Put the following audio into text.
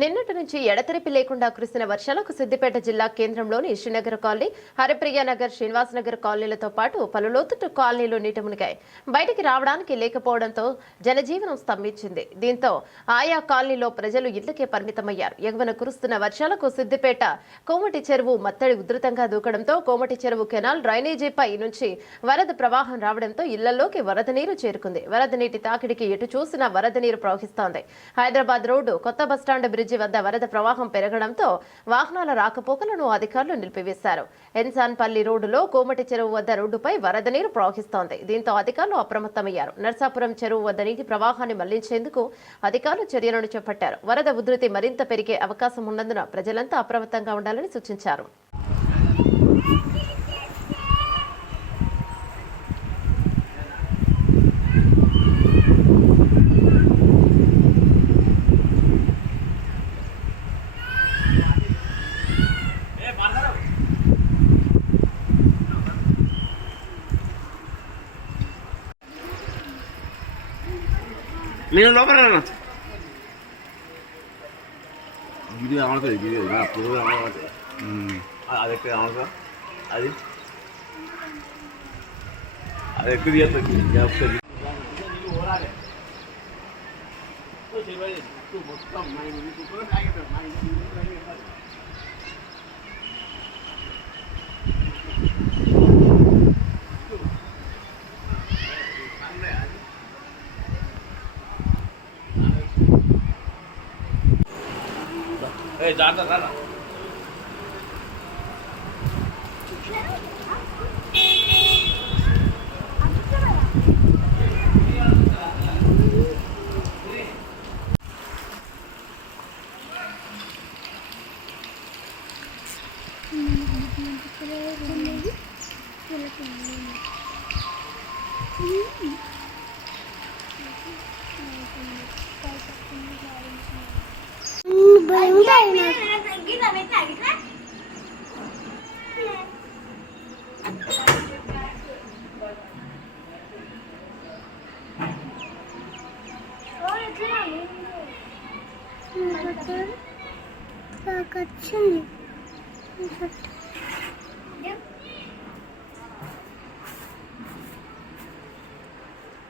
నిన్నటి నుంచి ఎడతెరిపి లేకుండా కురిసిన వర్షాలకు సిద్దిపేట జిల్లా కేంద్రంలోని శ్రీనగర్ కాలనీ, హరిప్రియ నగర్, శ్రీనివాస్ నగర్ కాలనీలతో పాటు పలు లోతట్టు కాలనీలు నీట మునిగాయి. బయటికి రావడానికి లేకపోవడంతో జనజీవనం స్తంభించింది. దీంతో ఆయా కాలనీలో ప్రజలు ఇళ్లకే పరిమితమయ్యారు. ఎగువన కురుస్తున్న వర్షాలకు సిద్దిపేట కోమటి చెరువు మత్తడి ఉధృతంగా దూకడంతో కోమటి చెరువు కెనాల్ డ్రైనేజీపై నుంచి వరద ప్రవాహం రావడంతో ఇళ్లలోకి వరద నీరు చేరుకుంది. వరద నీటి తాకిడికి ఎటు చూసినా వరద నీరు ప్రవహిస్తోంది. హైదరాబాద్ రోడ్డు కొత్త బస్టాండ్ బ్రిడ్జి వద్ద వరద ప్రవాహం పెరగడంతో వాహనాల రాకపోకలను అధికారులు నిలిపివేశారు. ఎన్సాన్పల్లి రోడ్డులో కోమటి చెరువు వద్ద రోడ్డుపై వరద నీరు ప్రవహిస్తోంది. దీంతో అధికారులు అప్రమత్తమయ్యారు. నర్సాపురం చెరువు వద్ద నీటి ప్రవాహాన్ని మళ్లించేందుకు అధికారులు చర్యలను చేపట్టారు. వరద ఉధృతి మరింత పెరిగే అవకాశం ఉన్నందున ప్రజలంతా అప్రమత్తంగా ఉండాలని సూచించారు. నేను లోపల గిరి అమలుతుంది గిరి పురుగు అమలుతుంది అది ఎక్కడ అమలుతా అది అది ఎక్కువ చేస్తుంది మొత్తం जाता था ना వచ్చింది